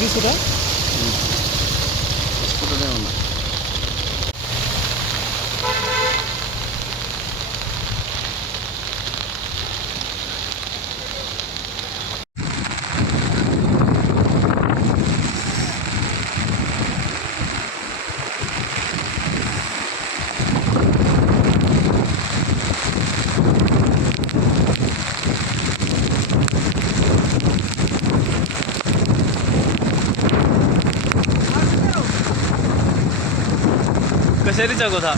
কিছুটা সেটি চকথা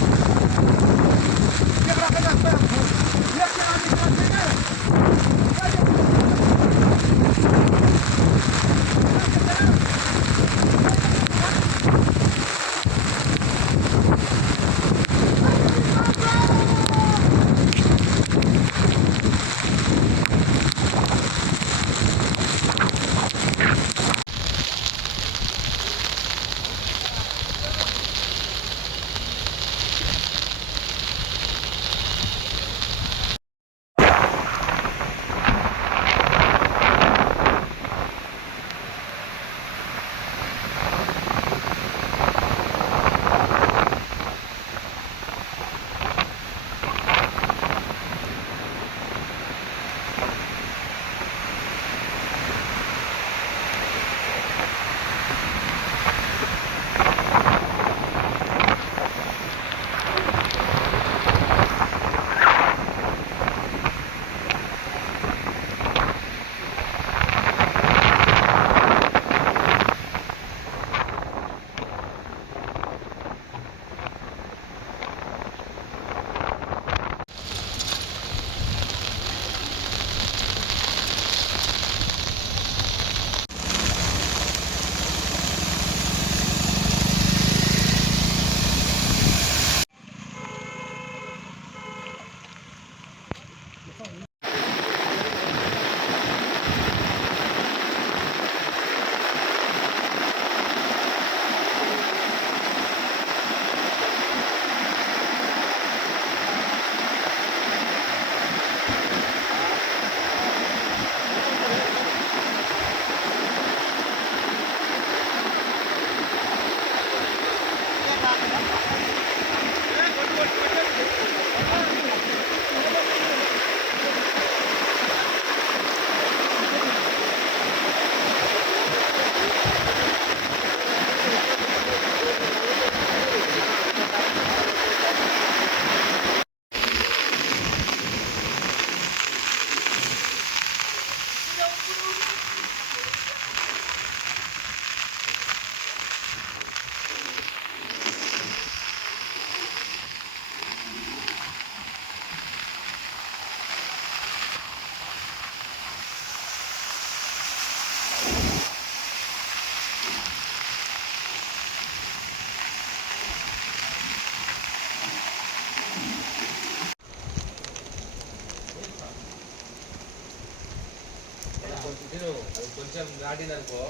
అయింది అనుకో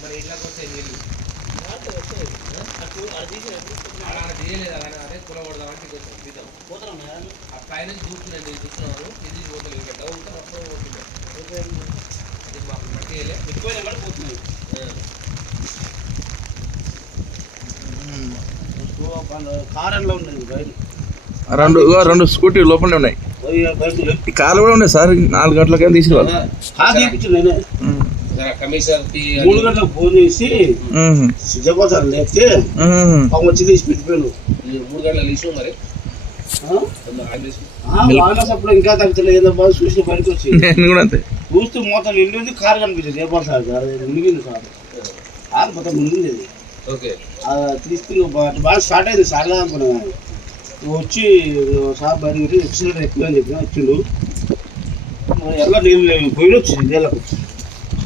మరి ఇంట్లోకి రెండు రెండు స్కూటీ లోపలే ఉన్నాయి. కాలు కూడా ఉన్నాయి సార్ నాలుగు గంటలకైనా తీసుకురా మూడు గంటలకు ఫోన్ చేసి. సిద్ధపోతాను. పాపం వచ్చి తీసి పెట్టిపోయాను ఈ మూడు గంటల లీసు మరి? ఆ? ఆ, వాన సప్పుడు ఇంకా తగ్గుతలేదు ఏదో బాగా చూసి బయటకు వచ్చి. చూస్తూ మొత్తం నిండింది కారు కనిపించింది ఏ పాలు సార్ సార్ మునిగింది సార్ కారు మొత్తం మునిగింది. అది. ఓకే. ఆ, తీసుకుని బాగా స్టార్ట్ అయింది సార్ అనుకున్నాను వచ్చి సార్ బయట ఎక్సిడెంట్ ఎక్కువ అని చెప్పిన వచ్చిండు. ఎలా నీళ్ళు పోయి వచ్చింది నీళ్ళకి.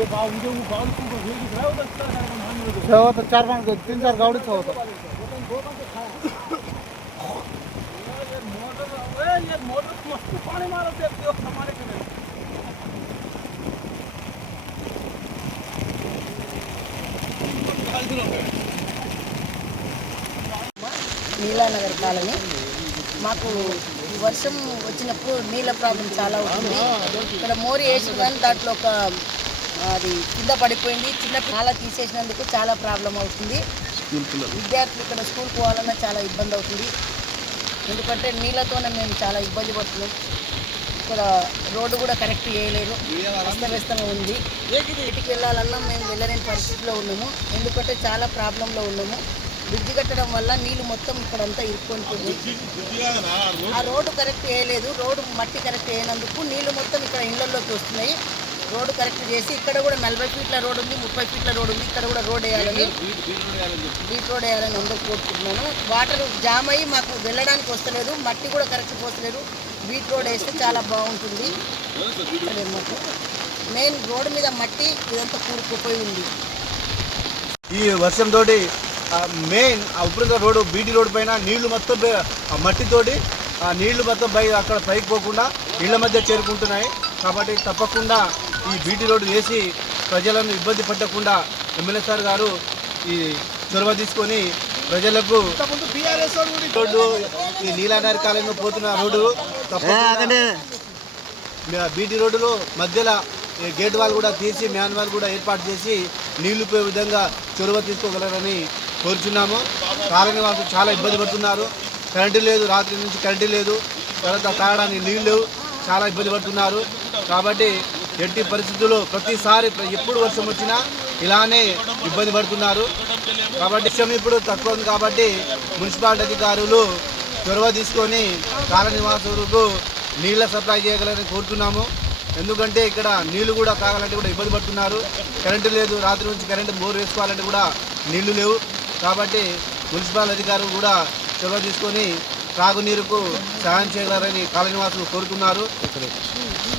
వాళ్ళ ఉమ్. चार पाच तीन चार गावडीच होतं నీలానగర్ కాలనీ మాకు వర్షం వచ్చినప్పుడు నీళ్ళ ప్రాబ్లం చాలా అవుతుంది ఇక్కడ మోరి వేసిన కానీ దాంట్లో ఒక అది కింద పడిపోయింది. చిన్న నాలా తీసేసినందుకు చాలా ప్రాబ్లం అవుతుంది. విద్యార్థులు ఇక్కడ స్కూల్కి పోవాలన్నా చాలా ఇబ్బంది అవుతుంది. ఎందుకంటే నీళ్ళతోనే మేము చాలా ఇబ్బంది పడుతున్నాం. ఇక్కడ రోడ్డు కూడా కరెక్ట్ చేయలేరు. అస్తవ్యస్తంగా ఉంది. ఇంటికి వెళ్ళాలన్నా మేము వెళ్ళలేని పరిస్థితిలో ఉన్నాము. ఎందుకంటే చాలా ప్రాబ్లంలో ఉన్నాము. బ్రిడ్జి కట్టడం వల్ల నీళ్ళు మొత్తం ఇక్కడంతా ఇరుక్కుంటుంది ఆ రోడ్డు? కరెక్ట్ వేయలేదు రోడ్డు మట్టి కరెక్ట్ వేయనందుకు నీళ్ళు మొత్తం ఇక్కడ ఇళ్ళలోకి వస్తున్నాయి. రోడ్డు కరెక్ట్ చేసి ఇక్కడ కూడా నలభై ఫీట్ల రోడ్ ఉంది ముప్పై ఫీట్ల రోడ్ ఉంది ఇక్కడ కూడా రోడ్ వేయాలని బీట్ రోడ్ వేయాలని అందరూ కోరుకుంటున్నాను. వాటర్ జామ్ అయ్యి మాకు వెళ్ళడానికి వస్తలేదు మట్టి కూడా కరెక్ట్ పోస్తలేదు. బీట్ రోడ్ వేస్తే చాలా బాగుంటుంది. మాకు. మెయిన్ రోడ్డు మీద మట్టి ఇదంతా కూరుకుపోయి ఉంది. ఈ వర్షంతో మెయిన్ ఆ ఉప్పుడుగా రోడ్డు బీటీ రోడ్డు పైన నీళ్ళు మొత్తం బే- ఆ మట్టితోటి ఆ నీళ్ళు మొత్తం పై అక్కడ పైకి పోకుండా ఇళ్ళ మధ్య చేరుకుంటున్నాయి. కాబట్టి తప్పకుండా ఈ బీటీ రోడ్డు వేసి ప్రజలను ఇబ్బంది పెట్టకుండా ఎమ్మెల్యే సార్ గారు ఈ చొరవ తీసుకొని ప్రజలకు రోడ్డు ఈ నీలానారి కాలంలో పోతున్న రోడ్డు బీటీ రోడ్డులో మధ్యలో గేట్ వాల్ కూడా తీసి మ్యాన్ వాల్ కూడా ఏర్పాటు చేసి నీళ్ళు పోయే విధంగా చొరవ తీసుకోగలరని కోరుచున్నాము. కాలనీ వాళ్ళు చాలా ఇబ్బంది పడుతున్నారు. కరెంటు లేదు రాత్రి నుంచి కరెంటు లేదు. తర్వాత తాగడానికి నీళ్ళు చాలా ఇబ్బంది పడుతున్నారు. కాబట్టి ఎట్టి పరిస్థితుల్లో ప్రతిసారి ఎప్పుడు వర్షం వచ్చినా ఇలానే ఇబ్బంది పడుతున్నారు. కాబట్టి వర్షం ఇప్పుడు తక్కువ ఉంది కాబట్టి మున్సిపాలిటీ అధికారులు చొరవ తీసుకొని కాల నివాసులకు నీళ్ళ సప్లై చేయగలరని కోరుతున్నాము. ఎందుకంటే ఇక్కడ నీళ్ళు కూడా తాగాలంటే కూడా ఇబ్బంది పడుతున్నారు. కరెంటు లేదు రాత్రి నుంచి కరెంటు బోర్ వేసుకోవాలంటే కూడా నీళ్ళు లేవు. కాబట్టి మున్సిపల్ అధికారులు కూడా చొరవ తీసుకొని తాగునీరుకు సహాయం చేయగలరని కాలనీ నివాసులు కోరుతున్నారు.